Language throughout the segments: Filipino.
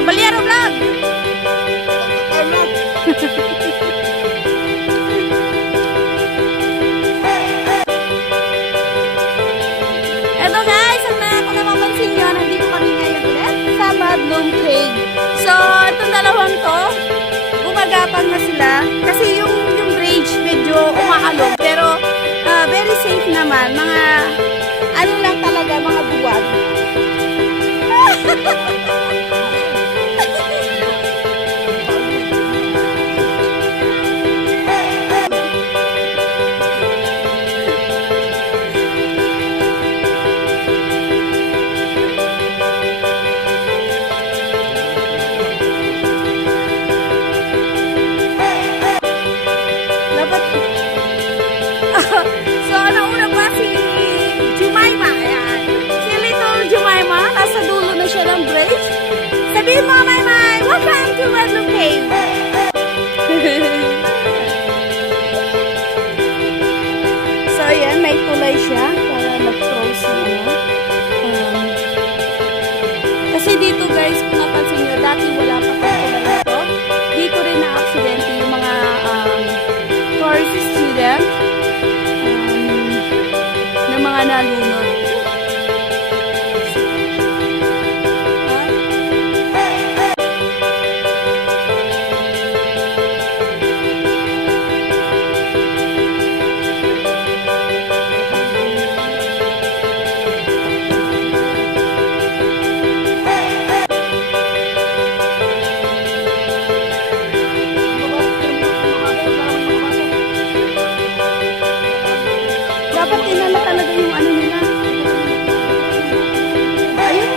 Kabalyero Vlog! Eto guys, kung napapansin nyo, nandito kami ngayon ulit sa Madlum Cave. So, itong dalawang to, gumagapang na sila. Kasi yung bridge medyo umaalog. Pero, very safe naman. Mga, ano lang talaga, mga buwag. So, nauna pa si Jemima. Ayan. Si Little Jemima. Nasa dulo na siya ng bridge. Sabihin mo, Maymay, welcome to Madlum Cave. So, ayan. May tulay siya para mag-cross na kasi dito, guys, kung napansin nyo, dati wala pa pang tulay nito. Dito rin na-aksidente yung mga tourist student. Mga nalunod. Dapat tinala talaga yung ano nila. Ayun.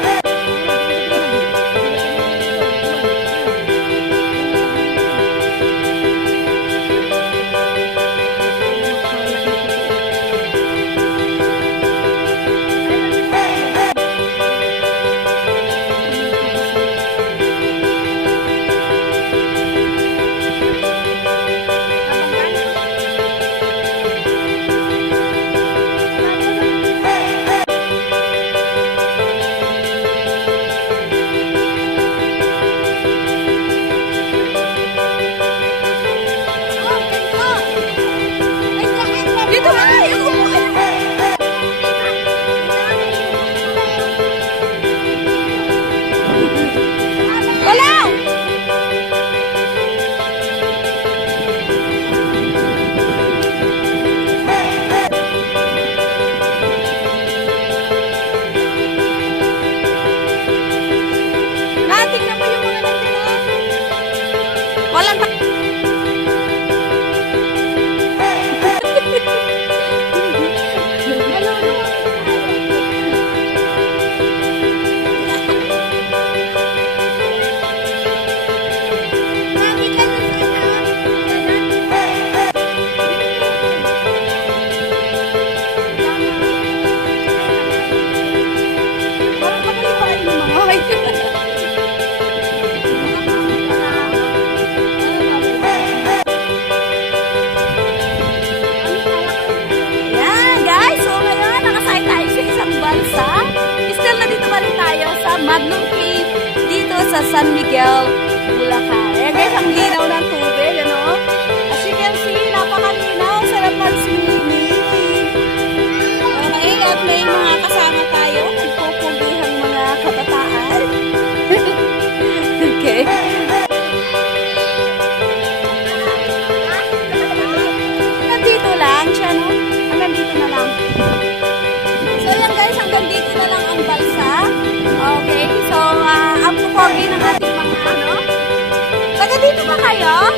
Madlum Cave dito sa San Miguel, Bulacan. Ayan guys, ang linaw ng tubig, ano? As you can see, napakalinaw, sarap mag-swimming. Okay, at may mga kasama tayo, nagpupulihang mga kabataan. Okay. Nandito lang siya, no? Hanggang dito na lang. So yan guys, hanggang dito na lang ang balsa. Okay, so ang pupogi ng ating mga ano. Taga dito ba kayo?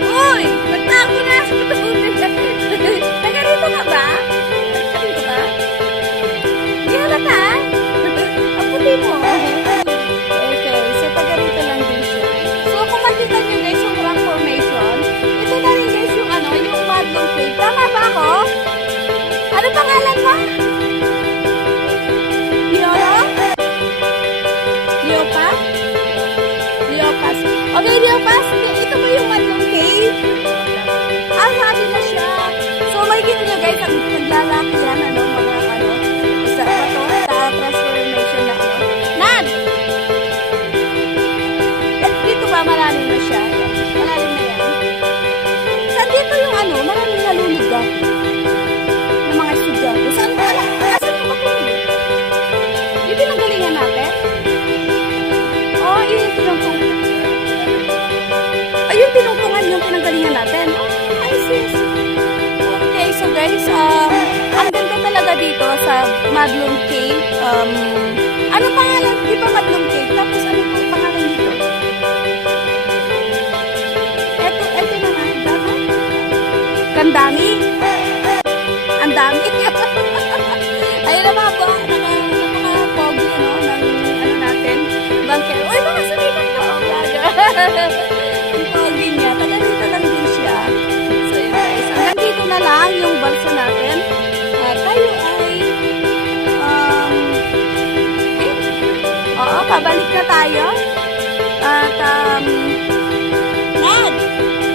Uy, nagtago na. Taga dito ka ba? Taga dito ka? Hindi halata. Ang puti mo. Okay, so taga dito lang din siya. So kung makita nyo guys yung rock formation, ito na rin guys yung ano, yung Madlum Cave. Tama ba ako? Ano pangalan mo? Leopas. Okay, Leopas. Ito ba yung Madlum Cave? Ah, sabi na siya. So, may nyo guys, ang naglalaki yan, ano, mga ano, isa ba to? Transformation na ano. Nad! Madlong Cave. Ano pangalan? Di ba Madlong Cave? Tapos ano pang pangalan dito? Eto na nga. Dama? Kandami? Ang dami. Ayun na mga po. Napaka-pogi, no? Ng ano natin. Bangkero. Uy, mga sumikat ko. Ang pogi niya. Taga dito lang din siya. So, yun guys. Hanggang dito na lang yung balsa natin. Tayo ay oo, pabalik na tayo. At Nad,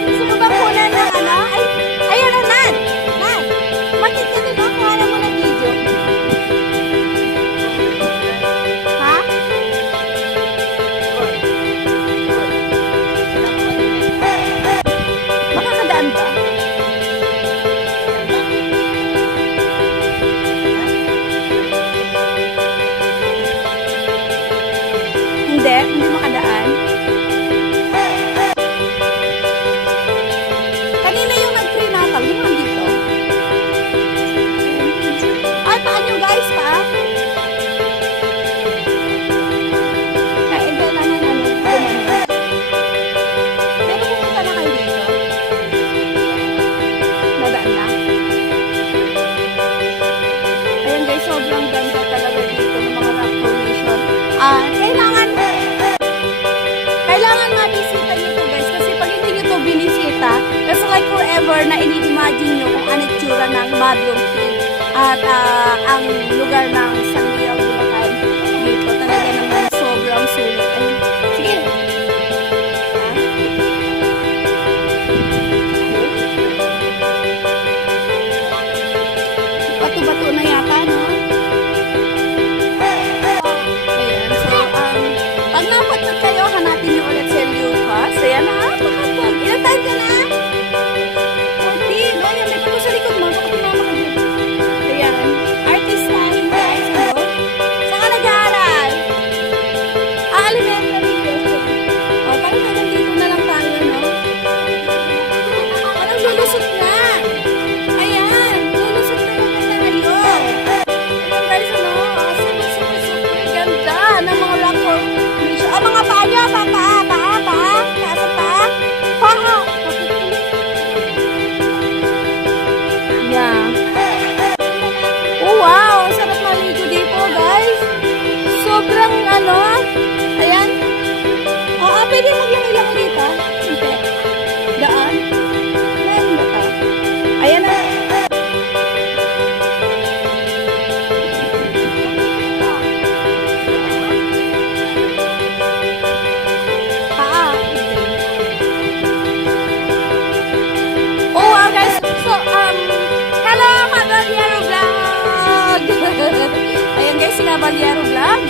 gusto mo bang kunan ng ano? Ay, ayun na, Nad. Nad, bakit ka dito? Kuha mo ng video. Ha? Makakadaan ba? Hindi makadaan. Kanina yung nag-prenatal, yung nandito. Ay, paan yung guys, pa? Kaya naman gumano. Pero pumunta na kayo dito. Nadaan na. Ayan guys, sobrang ganda talaga dito ng mga rock formation. Kailangan mabisita nyo to guys, kasi pag hindi nyo to binisita, kasi like forever na ini-imagine nyo kung ano itsura ng Madlong Cave at ang lugar ng San Miguel Bulacan dito talaga naman sobrang sulit. Ayun. Sige. Bato-bato na yata, no? Pag napunta kayo, hanapin nyo ulit si Lucas. Ayan na, pakapag. Ilang taon ka na? 14. Ayan, may pagko sa likod mo. Bakit mama ka dito? Ayan. Artist tayo, guys. Ano? Saan ka nag-aaral? Elementary. O, parang hanggang dito na lang tayo, no? Parang lulusot na. Ayan, lulusot na lang tayo. Ayan, guys, ano? Super ganda ng mga rock formation. Mga paa niya, paa. Taas ang paa. Paa. Yeah. Oh, wow. Sarap maligo dito, guys. Sobrang ano. Ayan. Oo, pwede maglangi-langi dito. Hindi. Daan. Ayan ba ka? Ayan na. Ayan guys, si Caballero Vlog.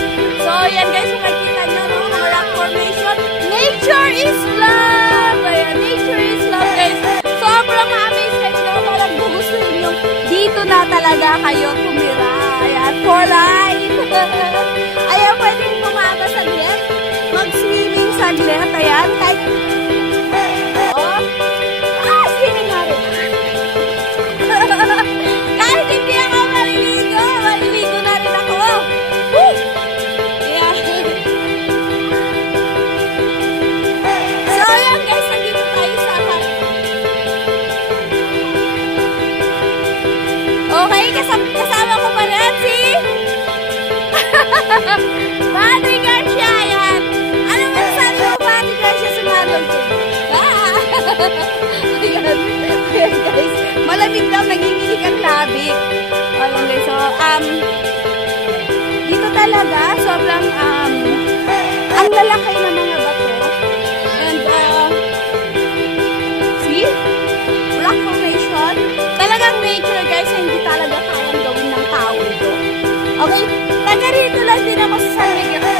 So, ayan guys, kung makikita nyo, no, mga rock formation. Nature is love! Ayan, nature is love guys. Sobrang ma-amaze kayo, parang gugustuhin nyo. Dito na talaga kayo tumira. Ayan, for life. Ayan, pwedeng pumaba saglit. Mag-swimming saglit. Ayan, kahit... Oo. Swimming nga rin. Kahit hindi ako maliligo na rin ako. Woo! Yeah. So, ayan guys, nandito tayo sa okay, kasama ko pa rin si Madre Garcia. Ayan. Ano masasabi mo, Madre Garcia, sa Madlong Cave? Ayan guys, malamig daw, nanginginig ang labi. Ayan guys, so, dito talaga, sobrang, ang lalaki ng mga bato. And, see? Rock formation. Talagang nature guys, hindi talaga kayang gawin ng tao ito. Okay? Taga rito lang din ako sa San Miguel.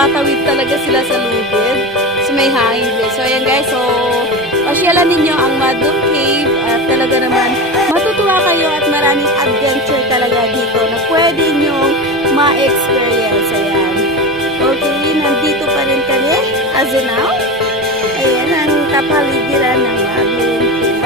tumatawid talaga sila sa lubid. So may hangin din. So ayan guys, so pasyalan ninyo ang Madum Cave at talaga naman matutuwa kayo at maraming adventure talaga dito na pwede nyong ma-experience. Ayan. Okay, nandito pa rin kami as of now. Ayan ang kapaligiran ng Madum Cave.